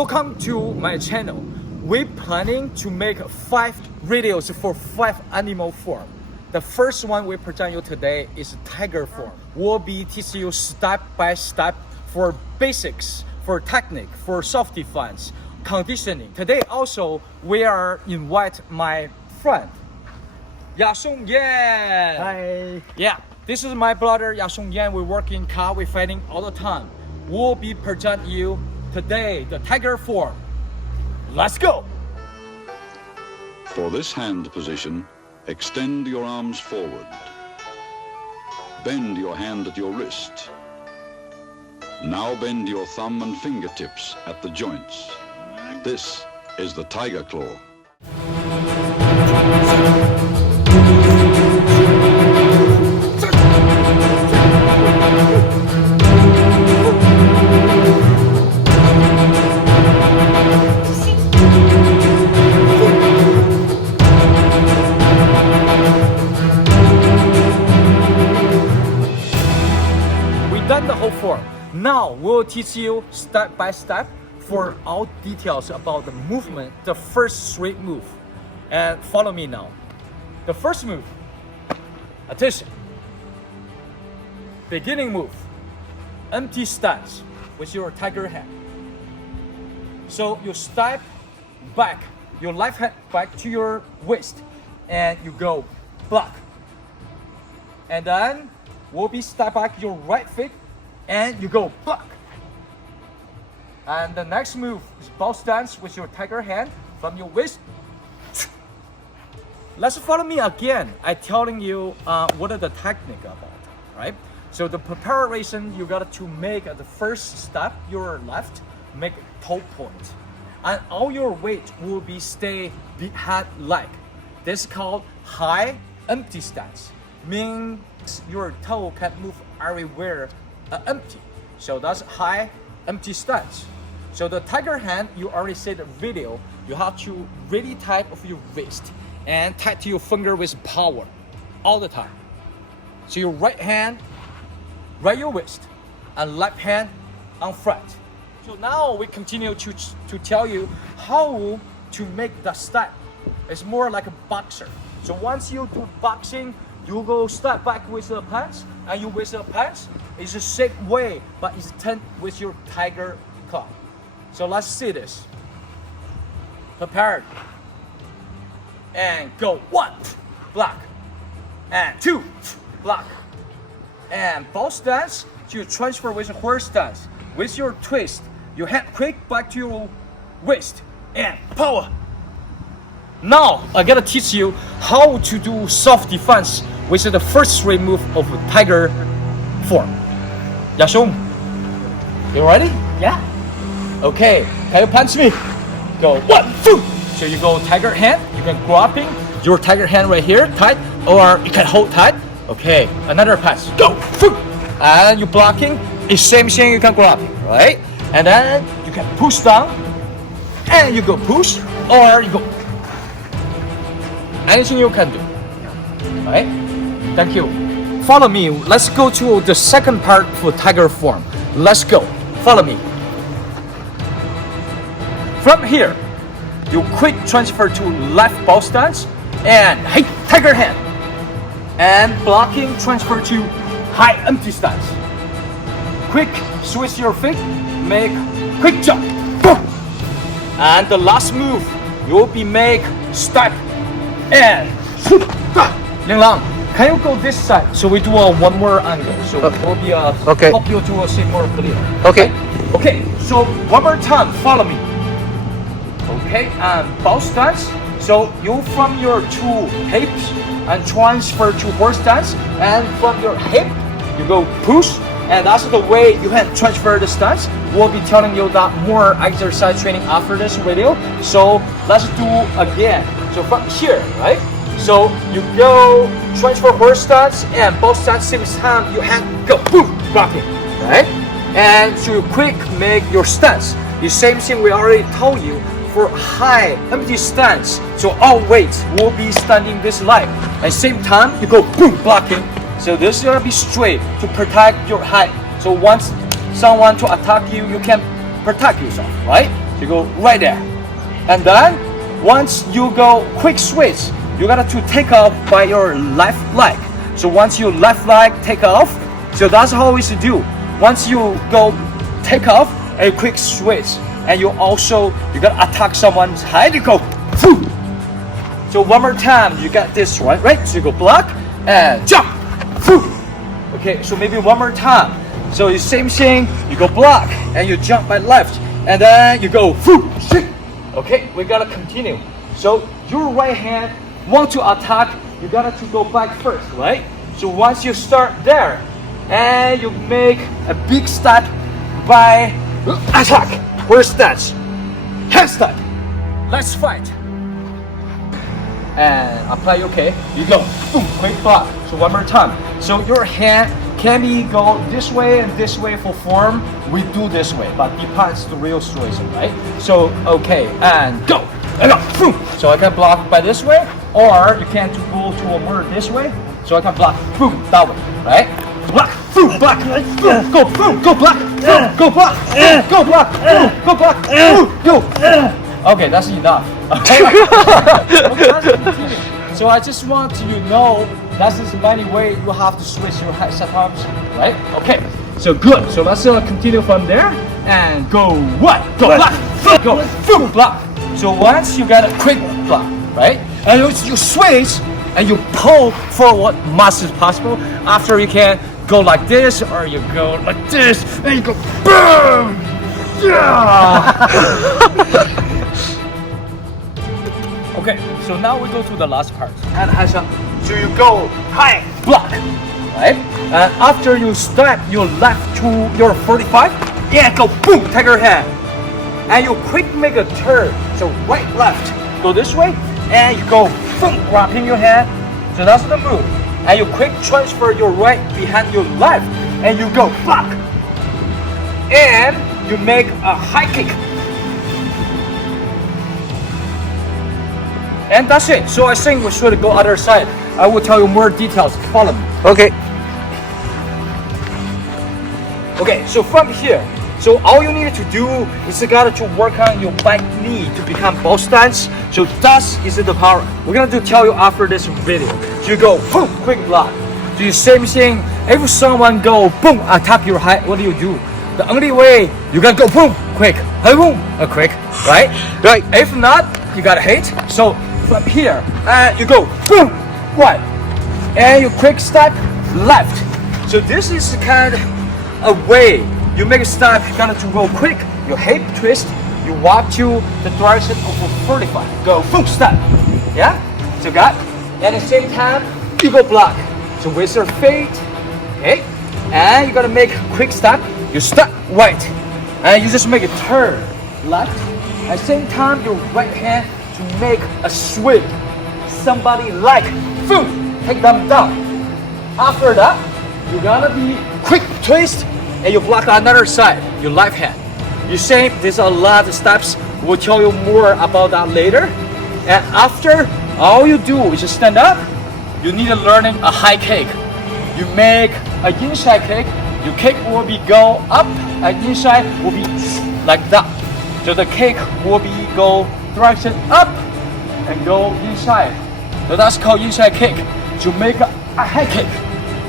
welcome to my channel. We're planning to make 5 videos for 5 animal form. The first one we present you today is tiger form. We'll be teaching you step by step for basics, for technique, for self defense, conditioning. Today also we are invite my friend Yashong Yan. Hi. Yeah, this is my brother Yashong Yan. We work in car, we fighting all the time. We'll be present you today the tiger form. Let's go. For this hand position, extend your arms forward. Bend your hand at your wrist. Now bend your thumb and fingertips at the joints. This is the tiger claw. Done the whole form. Now we'll teach you step by step for all details about the movement, the first 3 move. And follow me now. The first move, attention. Beginning move, empty stance with your tiger hand. So you step back, your left hand back to your waist, and you go block. And then we'll be step back your right foot and you go block. And the next move is ball stance with your tiger hand from your waist. Let's follow me again. I'm telling you what are the technique about, right? So the preparation you got to make at the first step, your left, make toe point. And all your weight will be stay behind leg. This is called high empty stance. Means your toe can move everywhere empty. So that's high empty stance. So the tiger hand, you already said the video, you have to really tight of your wrist and tight to your finger with power all the time. So your right hand, right your wrist, and left hand on front. So now we continue to tell you how to make the step. It's more like a boxer. So once you do boxing, you go step back with the punch, and you with the punch. It's the same way, but it's turned with your tiger claw. So let's see this. Prepared. And go 1, block. And 2, block. And ball stance, you transfer with a horse stance. With your twist, your hand quick back to your waist. And power. Now I gotta teach you how to do self-defense, which is the first 3 move of tiger form. Yashong, you ready? Yeah. Okay, can you punch me? Go 1, 2. So you go tiger hand, you can grabbing your tiger hand right here, tight, or you can hold tight. Okay, another punch, go, 2. And you blocking, it's same thing, you can grab, right? And then you can push down, and you go push, or you go anything you can do. Alright? Thank you. Follow me. Let's go to the second part for tiger form. Let's go. Follow me. From here, you quick transfer to left ball stance and hey, tiger hand. And blocking transfer to high empty stance. Quick switch your feet, make quick jump. Boom. And the last move, you'll be make step and Ling Lang, can you go this side? So we do a 1 more angle. So it will be Okay. help you to see more clear. Okay. Okay, so 1 more time, follow me. Okay, and ball stance. So you from your 2 hips and transfer to horse stance, and from your hip you go push, and that's the way you can transfer the stance. We'll be telling you that more exercise training after this video. So let's do again. So from here, right? So you go transfer horse stance and ball stance same time. You hand go boom, rocking, right? And so quick make your stance. The same thing we already told you for high empty stance. So all weight will be standing this line. At same time you go boom, blocking. So this is gonna be straight to protect your height. So once someone to attack you, you can protect yourself, right? You go right there. And then once you go quick switch, you gotta to take off by your left leg. So once you left leg take off, so that's how we should do. Once you go take off, a quick switch, and you gotta attack someone's head. You go. Whoo. So one more time, you got this one, right? So you go block and jump. Whoo. Okay, so maybe one more time. So the same thing, you go block and you jump by left, and then you go. Whoo. Okay, we gotta continue. So your right hand want to attack, you gotta to go back first, right? So once you start there, and you make a big step by attack. Where's that? Hand step. Let's fight. And apply, okay? You go, boom, quick block. So one more time. So your hand can be go this way and this way for form. We do this way, but depends the real situation, right? So okay, and go, and go, boom. So I can block by this way, or you can go to a more this way. So I can block, boom, that way, right? Block, boom, block, boom, go, boom, go block, boom, go block, go block, boom, go block, boom, go. Okay, that's enough. Okay, let's continue. So I just want you to know that's the many ways you have to switch your setups, right? Okay, so good. So let's continue from there and go what? Go block, go boom, block. So once you get a quick block, right? And you switch and you pull forward much as possible. After you can go like this or you go like this and you go boom. Yeah. Okay, so now we go to the last part. And so you go high block, right? And after you step your left to your 45, yeah, go boom, take your hand. And you quick make a turn. So right, left, go this way, and you go boom, wrapping your hand. So that's the move. And you quick transfer your right behind your left, and you go block. And you make a high kick. And that's it. So I think we should go other side. I will tell you more details. Follow me. Okay. Okay, so from here, so all you need to do is you gotta to work on your back knee to become both stance. So that is the power. We're gonna tell you after this video. So you go boom, quick block. Do the same thing. If someone go boom, attack your head, what do? The only way you gotta go boom, quick, boom, quick, right? Right. If not, you gotta hit. So from here, and you go boom, right, and you quick step left. So this is kind of a way you make a step. You gotta to go quick. Your hip twist. You walk to the direction of a 45. Go boom, step. Yeah. So got. And at the same time, you go block. So with your feet, okay, and you gotta make a quick step. You step right, and you just make a turn left. At the same time, your right hand to make a swing. Somebody like boom, take them down. After that, you're gonna be quick twist and you block another side, your left hand. You say there's a lot of steps. We'll tell you more about that later. And after, all you do is just stand up. You need to learning a high kick. You make a inside kick. Your kick will be go up and inside will be like that. So the kick will be go direction up and go inside. So that's called inside kick. You make a high kick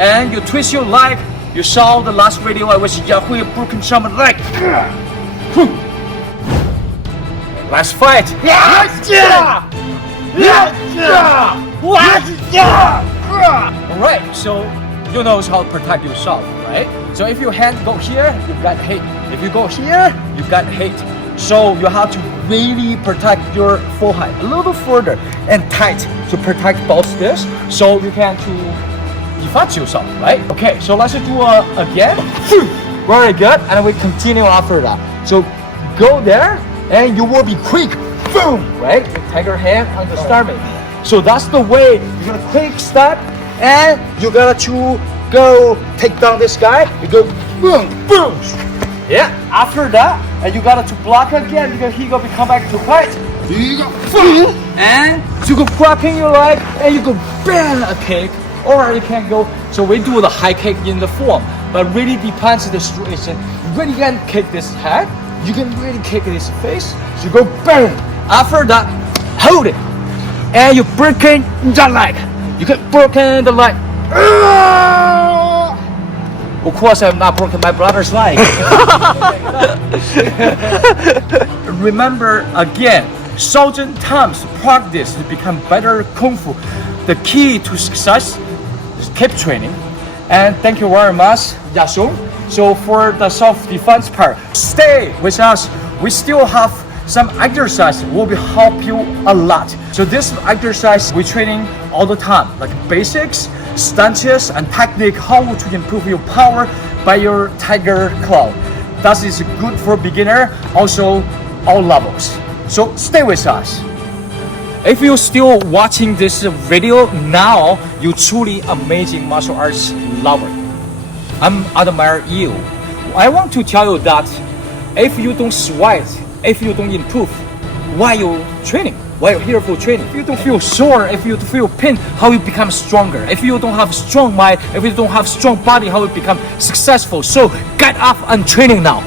and you twist your leg. You saw the last video I was Yahoo broken someone's leg. Let's fight. Alright, so you know how to protect yourself, right? So if your hand go here, you got hit. If you go here, you got hit. So you have to really protect your forehead a little further and tight to protect both this, so you can to defend yourself, right? Okay, so let's do again. Very good, and we continue after that. So go there, and you will be quick. Boom, right? You take your hand on the stomach. So that's the way you're gonna quick step, and you gotta to go take down this guy. You go boom, boom. Yeah, after that, and you gotta to block again because he gonna come back to fight. You go, and you go grabbing your leg, and you go bam a kick, or you can go. So we do the high kick in the form, but really depends on the situation. You really can kick this head, you can really kick in his face. So you go bang. After that, hold it. And you break in the leg. You can break in the leg. Of course, I'm not breaking my brother's leg. Remember again, 1,000 times practice to become better Kung Fu. The key to success is keep training. And thank you very much, Yashong. So for the self-defense part, stay with us. We still have some exercise will help you a lot. So this exercise we training all the time, like basics, stances, and technique, how to improve your power by your tiger claw. That is good for beginner, also all levels. So stay with us. If you're still watching this video now, you're truly amazing martial arts lover. I admire you. I want to tell you that if you don't sweat, if you don't improve, why you training? Why you're here for training? If you don't feel sore, if you don't feel pain, how you become stronger? If you don't have strong mind, if you don't have strong body, how you become successful? So get up and training now.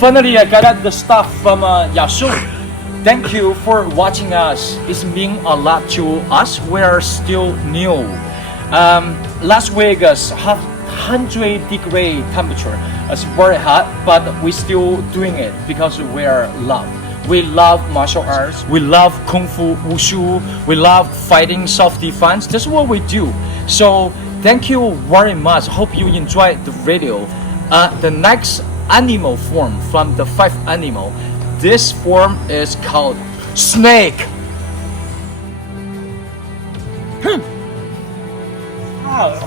Finally, I got the stuff from Yashong. Thank you for watching us. It means a lot to us. We are still new. Las Vegas have 100-degree temperature. It's very hot, but we're still doing it because we are love. We love martial arts. We love Kung Fu, Wushu. We love fighting, self-defense. That's what we do. So thank you very much. Hope you enjoyed the video. The next animal form from the 5 animal. This form is called snake.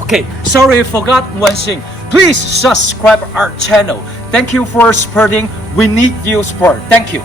Okay, sorry, I forgot one thing. Please subscribe our channel. Thank you for supporting. We need your support. Thank you.